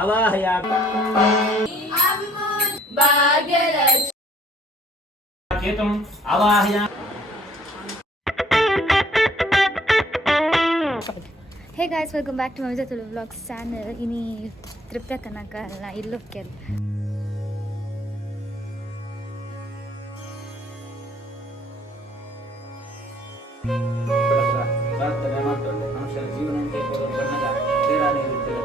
आवाहयामि केतुम् आवाहयामि. Hey guys, welcome back to Mamita Tulu Vlogs channel. Ini trip kanaka alla illu hokkeli. ಪ್ರಾರ್ಥನೆ ಮಾಡುತ್ತೇವೆ. ಮನುಷ್ಯನ ಜೀವನಕ್ಕೆ ಕೊಡುವ ಬಣ್ಣದ ಸೇರಾನೆ ಇರುತ್ತದೆ.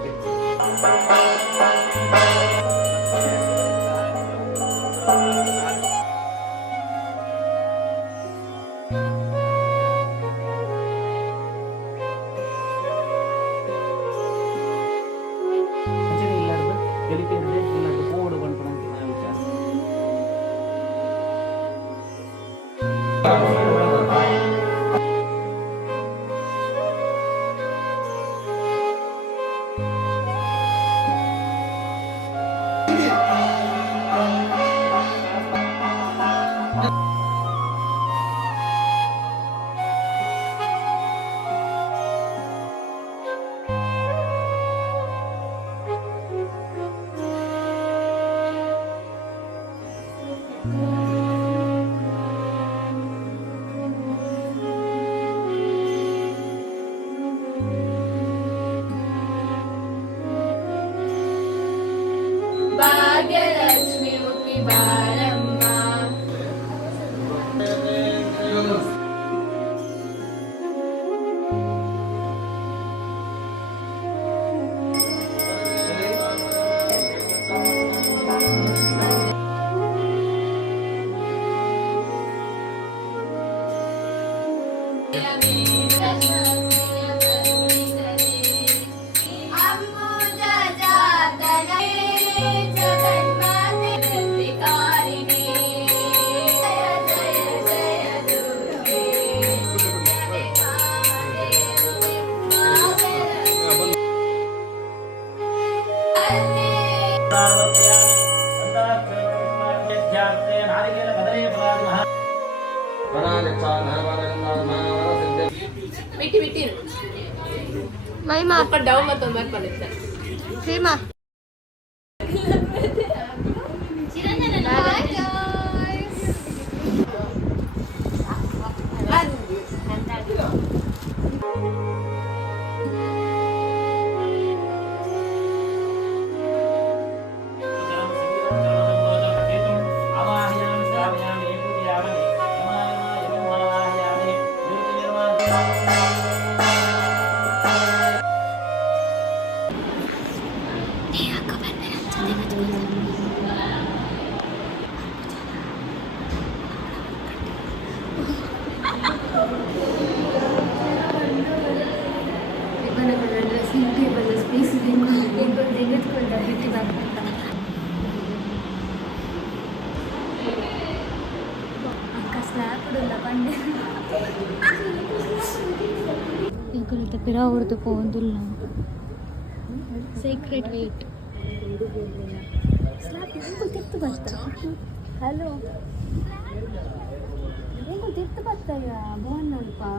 ಭಾಗ್ಯಲಕ್ಷ್ಮಿ ಮುಖಿ ಬಾರಮ್ಮ. ಬಿಟ್ಟಿ ಬಿಟ್ಟಿ ಮೈಮಾ ಡೌನ್ ಮತ್ತೊಂದು ಮಾಡ್ಕೊಂಡಿರ್ತಾರೆ Seema Pira urdu pondulna sacred weight slap engu tettu barta hello engu tettu bartaya bonnalpa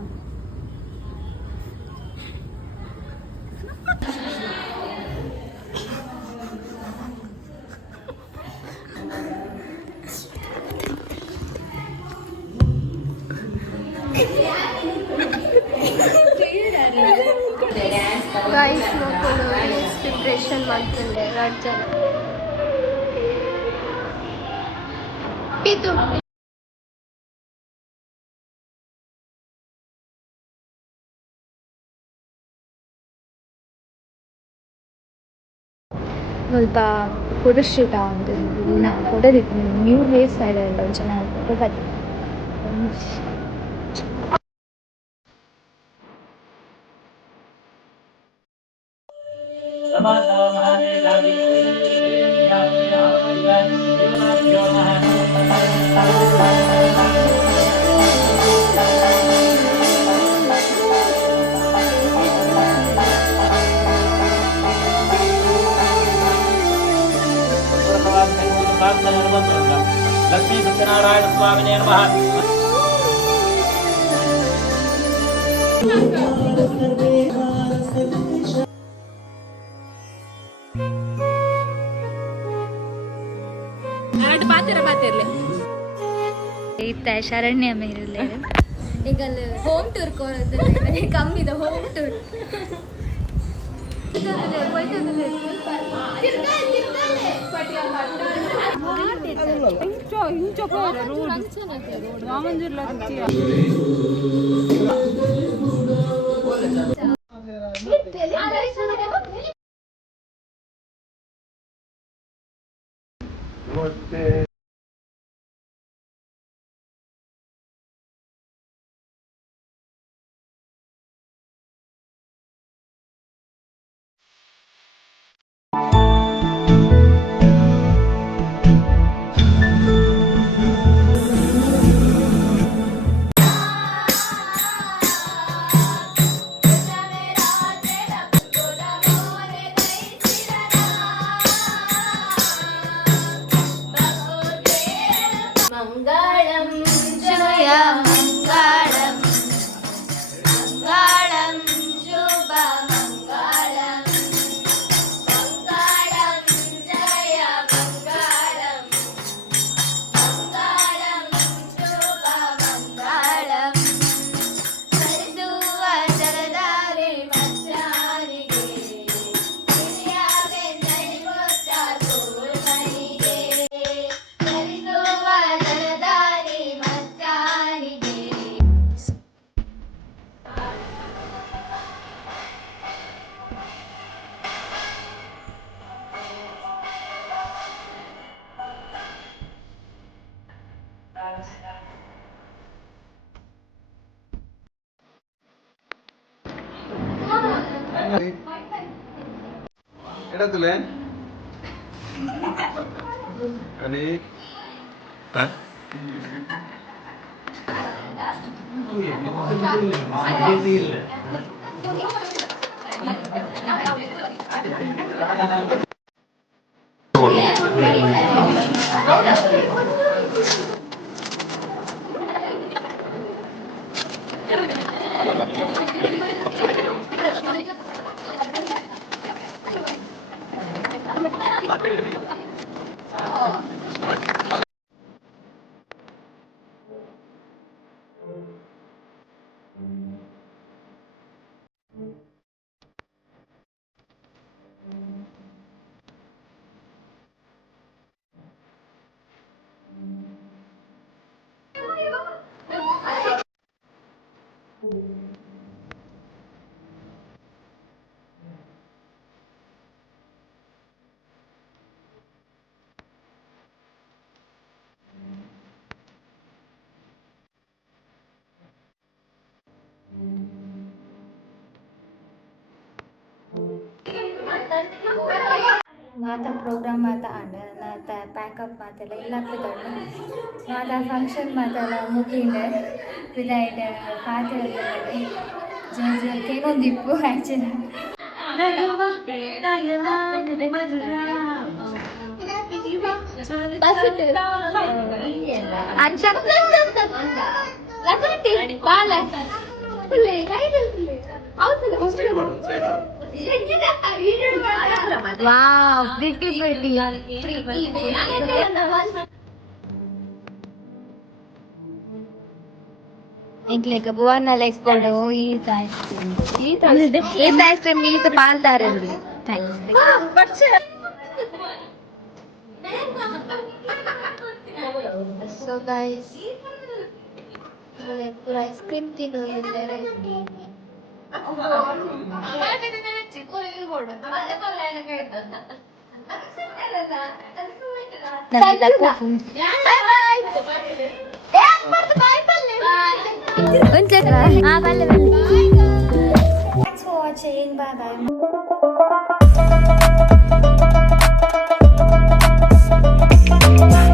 guys ನೋಡ್ಕೊಂಡು ಪ್ರಿಪ್ರೇಷನ್ ಮಾಡ್ತಿದ್ದೆ ಎರಡು ಜನ ಇದು ಸ್ವಲ್ಪ ಫೋಟೋಶೂಟ್ ಒಂದು ಫೋಟೋ ನ್ಯೂ ಹೇರ್ ಸ್ಟೈಲ್ ಎಲ್ಲ ಚೆನ್ನಾಗಿ ಫೋಟೋ लक्ष्मी सत्यनारायण स्वामिने नमः. ಮಾತಿರ ಮಾತಿರ್ಲಿ ಇತ್ತ ಶರಣ್ಯ ಮೇರಲ್ಲ ಈಗ ಹೋಮ್ ಟೂರ್ ಕೋರದು ಕಮ್ಮಿ ಇದೆ home tour Mangalam Jaya Mangalam Mangalam Shubha Mangalam Mangalam Jaya Mangalam Mangalam Shubha Mangalam ಸರಿಸುವ Jaladhare ಮತ್ರಾನಿಗೆ ಹಿರಿಯಾವೆ ನೈವತ್ತ ತೋರ್ಮನಿಗೆ ಸರಿಸುವ Jaladhare ಮತ್ರಾನಿಗೆ എടത്തില്ലേ Ani Mata program Mata and ನಾತ pack up ಮಾತೆಲ್ಲ ಇಲ್ಲಾಗ್ತದೆ ಮಾತ ಫಂಕ್ಷನ್ ಮಾತೆಲ್ಲ ಮುಗಿಂಡೆ ವಿದಾಯ್ಡ ಪಾತ್ರೆ ಕೆಲವೊಂದಿಪ್ಪು ಆ್ಯಕ್ಚುಲಿ Wow, pretty. ఇంట్లోకి బువన్న లేకపోవడం ఈత ఐస్ క్రీమ్ ఈత పాల్తారండి సో గైస్ ఎప్పుడు ఐస్ క్రీమ్ తినోదిల్లరే ఉంచక